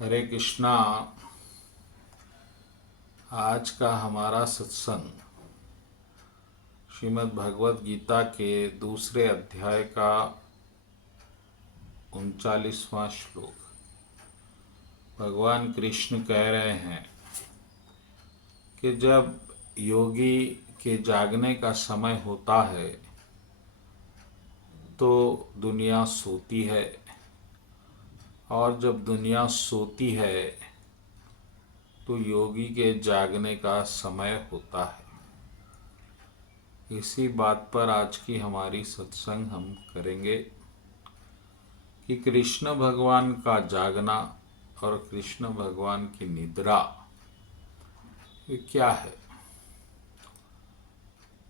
हरे कृष्णा। आज का हमारा सत्संग श्रीमद् भगवत गीता के दूसरे अध्याय का 39वां श्लोक। भगवान कृष्ण कह रहे हैं कि जब योगी के जागने का समय होता है तो दुनिया सोती है, और जब दुनिया सोती है तो योगी के जागने का समय होता है। इसी बात पर आज की हमारी सत्संग हम करेंगे कि कृष्ण भगवान का जागना और कृष्ण भगवान की निद्रा ये क्या है।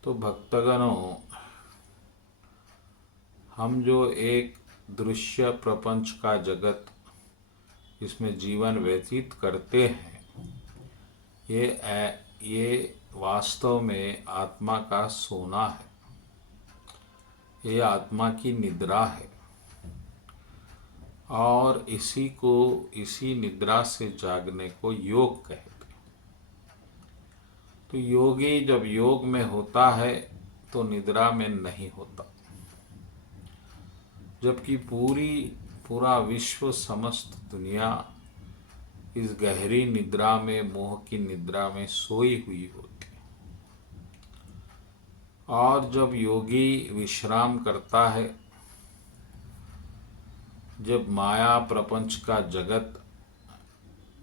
तो भक्तगणों, हम जो एक दृश्य प्रपंच का जगत इसमें जीवन व्यतीत करते हैं, ये वास्तव में आत्मा का सोना है, ये आत्मा की निद्रा है। और इसी निद्रा से जागने को योग कहते हैं। तो योगी जब योग में होता है तो निद्रा में नहीं होता, जबकि पूरा विश्व, समस्त दुनिया इस गहरी निद्रा में, मोह की निद्रा में सोई हुई होती है। और जब योगी विश्राम करता है, जब माया प्रपंच का जगत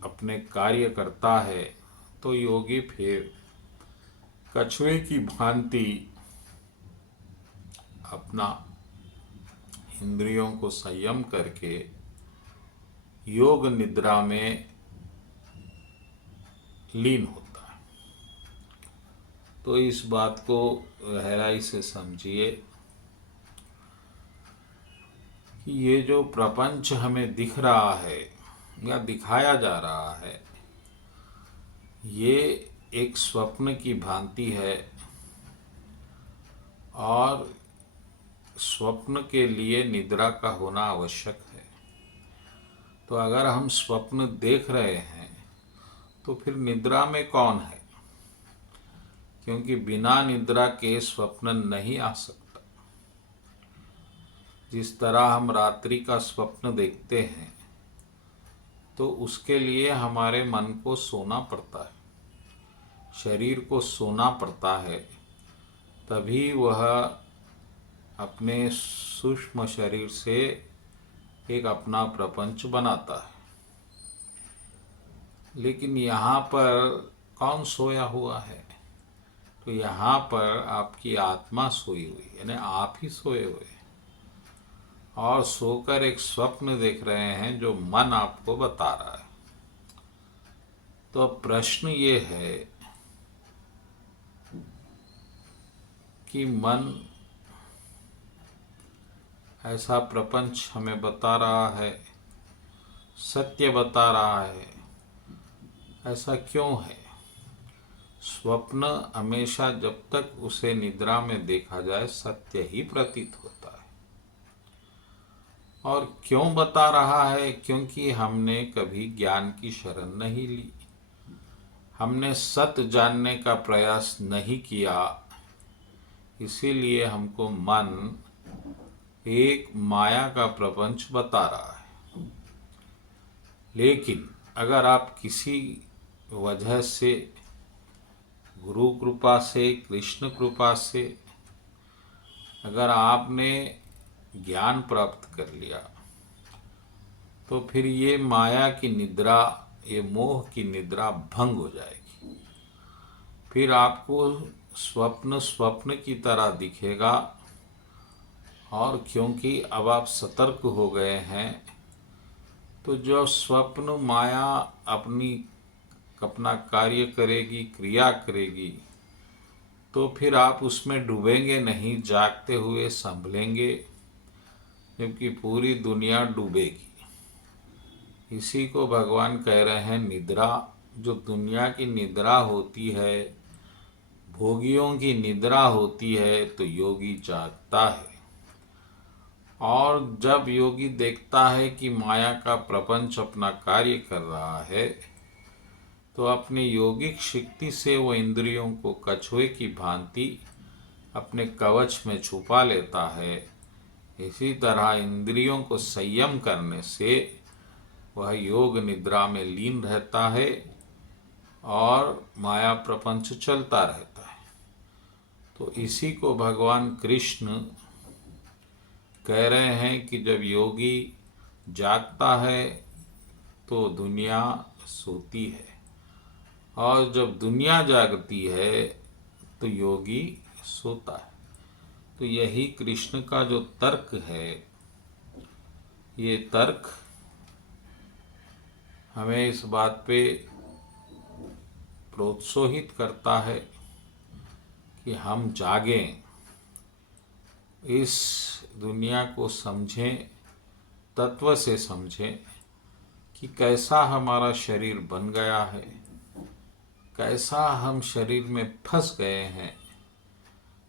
अपने कार्य करता है, तो योगी फिर कछुए की भांति अपना इंद्रियों को संयम करके योग निद्रा में लीन होता है। तो इस बात को गहराई से समझिए कि ये जो प्रपंच हमें दिख रहा है या दिखाया जा रहा है, ये एक स्वप्न की भांति है। और स्वप्न के लिए निद्रा का होना आवश्यक है। तो अगर हम स्वप्न देख रहे हैं तो फिर निद्रा में कौन है, क्योंकि बिना निद्रा के स्वप्न नहीं आ सकता। जिस तरह हम रात्रि का स्वप्न देखते हैं तो उसके लिए हमारे मन को सोना पड़ता है, शरीर को सोना पड़ता है, तभी वह अपने सूक्ष्म शरीर से एक अपना प्रपंच बनाता है। लेकिन यहाँ पर कौन सोया हुआ है? तो यहाँ पर आपकी आत्मा सोई हुई, यानी आप ही सोए हुए हैं और सोकर एक स्वप्न देख रहे हैं जो मन आपको बता रहा है। तो अब प्रश्न ये है कि मन ऐसा प्रपंच हमें बता रहा है, सत्य बता रहा है, ऐसा क्यों है? स्वप्न हमेशा जब तक उसे निद्रा में देखा जाए सत्य ही प्रतीत होता है। और क्यों बता रहा है? क्योंकि हमने कभी ज्ञान की शरण नहीं ली, हमने सत्य जानने का प्रयास नहीं किया, इसीलिए हमको मन एक माया का प्रपंच बता रहा है। लेकिन अगर आप किसी वजह से, गुरु कृपा से, कृष्ण कृपा से अगर आपने ज्ञान प्राप्त कर लिया, तो फिर ये माया की निद्रा, ये मोह की निद्रा भंग हो जाएगी। फिर आपको स्वप्न स्वप्न की तरह दिखेगा। और क्योंकि अब आप सतर्क हो गए हैं, तो जो स्वप्न माया अपना कार्य करेगी, क्रिया करेगी, तो फिर आप उसमें डूबेंगे नहीं, जागते हुए संभलेंगे, जबकि पूरी दुनिया डूबेगी। इसी को भगवान कह रहे हैं निद्रा। जो दुनिया की निद्रा होती है, भोगियों की निद्रा होती है, तो योगी जागता है। और जब योगी देखता है कि माया का प्रपंच अपना कार्य कर रहा है तो अपनी योगिक शक्ति से वो इंद्रियों को कछुए की भांति अपने कवच में छुपा लेता है। इसी तरह इंद्रियों को संयम करने से वह योग निद्रा में लीन रहता है और माया प्रपंच चलता रहता है। तो इसी को भगवान कृष्ण कह रहे हैं कि जब योगी जागता है तो दुनिया सोती है और जब दुनिया जागती है तो योगी सोता है। तो यही कृष्ण का जो तर्क है, ये तर्क हमें इस बात पे प्रोत्साहित करता है कि हम जागें, इस दुनिया को समझें, तत्व से समझें कि कैसा हमारा शरीर बन गया है, कैसा हम शरीर में फंस गए हैं,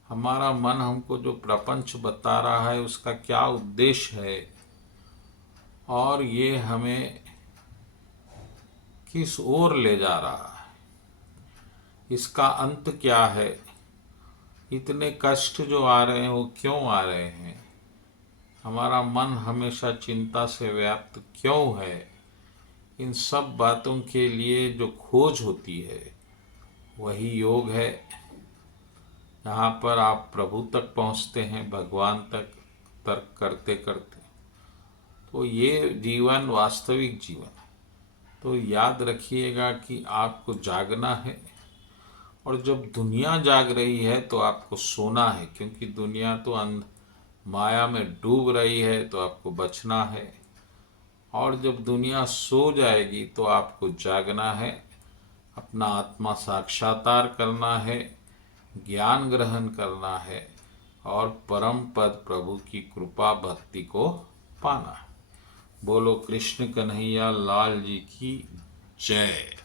हमारा मन हमको जो प्रपंच बता रहा है उसका क्या उद्देश्य है और ये हमें किस ओर ले जा रहा है, इसका अंत क्या है, इतने कष्ट जो आ रहे हैं वो क्यों आ रहे हैं, हमारा मन हमेशा चिंता से व्याप्त क्यों है। इन सब बातों के लिए जो खोज होती है वही योग है। यहाँ पर आप प्रभु तक पहुँचते हैं, भगवान तक तर्क करते करते। तो ये जीवन वास्तविक जीवन है। तो याद रखिएगा कि आपको जागना है और जब दुनिया जाग रही है तो आपको सोना है, क्योंकि दुनिया तो माया में डूब रही है, तो आपको बचना है। और जब दुनिया सो जाएगी तो आपको जागना है, अपना आत्मा साक्षात्कार करना है, ज्ञान ग्रहण करना है और परम पद प्रभु की कृपा भक्ति को पाना है। बोलो कृष्ण कन्हैया लाल जी की जय।